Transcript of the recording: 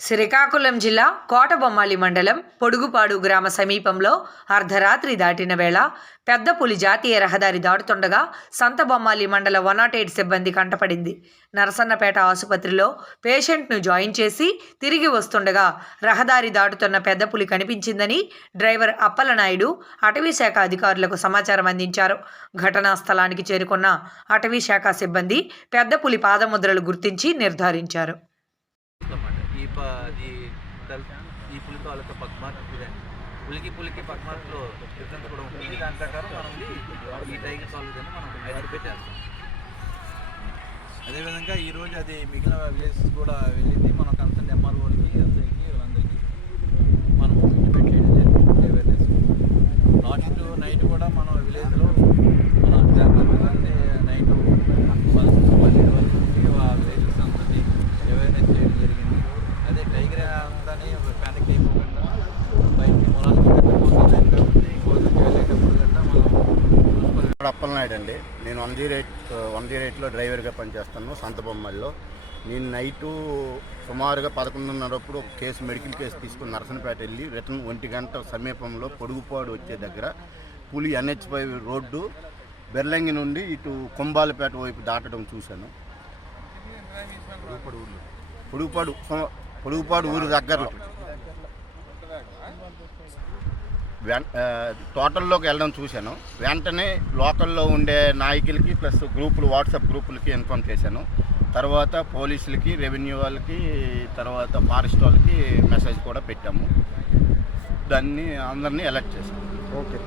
శ్రీకాకుళం జిల్లా కోటబొమ్మాలి మండలం పొడుగుపాడు గ్రామ సమీపంలో అర్ధరాత్రి దాటిన వేళ పెద్ద పులి జాతీయ రహదారి దాటుతుండగా సంతబొమ్మాలి మండల వన్ నాట్ ఎయిట్ సిబ్బంది కంటపడింది. నరసన్నపేట ఆసుపత్రిలో పేషెంట్ను జాయిన్ చేసి తిరిగి వస్తుండగా రహదారి దాటుతున్న పెద్ద పులి కనిపించిందని డ్రైవర్ అప్పలనాయుడు అటవీ శాఖ అధికారులకు సమాచారం అందించారు. ఘటనా స్థలానికి చేరుకున్న అటవీ శాఖ సిబ్బంది పెద్ద పులి పాదముద్రలు గుర్తించి నిర్ధారించారు. ఈ ప ఈ ఈ పులితో వాళ్ళతో పగ్మార్క్ ఇదండి పులికి పులికి పగ్మార్క్లో డిఫరెన్స్ కూడా ఉంటుంది. దాని ప్రకారం మనం ఈ టైగర్ సాల్వ్ కింద మనం ఐదు పెట్టేస్తాం అదేవిధంగా ఈరోజు అది మిగిలిన విలేజెస్ కూడా వెళ్ళింది. మన కన్సర్న్ ఎంఆర్ఓలకి అప్పలనాయుడు అండి నేను one zero eight one zero ఎయిట్లో డ్రైవర్గా పనిచేస్తాను సంతబొమ్మల్లో. నేను నైటు సుమారుగా పదకొండున్నరప్పుడు ఒక కేసు మెడికల్ కేసు తీసుకుని నరసనపేట వెళ్ళి రిటర్న్ ఒంటి గంట సమీపంలో పొడుగుపాడు వచ్చే దగ్గర పులి ఎన్హెచ్ ఫైవ్ రోడ్డు బెర్లంగి నుండి ఇటు కుంబాలపేట వైపు దాటడం చూశాను. పొడుగుపాడు పొడుగుపాడు ఊరు దగ్గరలో వెన్ ఆ, తోటల్లోకి వెళ్ళడం చూశాను. వెంటనే లోకల్లో ఉండే నాయకులకి ప్లస్ గ్రూపులు వాట్సాప్ గ్రూపులకి ఇన్ఫామ్ చేశాను. తర్వాత పోలీసులకి రెవెన్యూ వాళ్ళకి తర్వాత ఫారెస్ట్ వాళ్ళకి మెసేజ్ కూడా పెట్టాము. దాన్ని అందరినీ అలర్ట్ చేశాము ఓకే.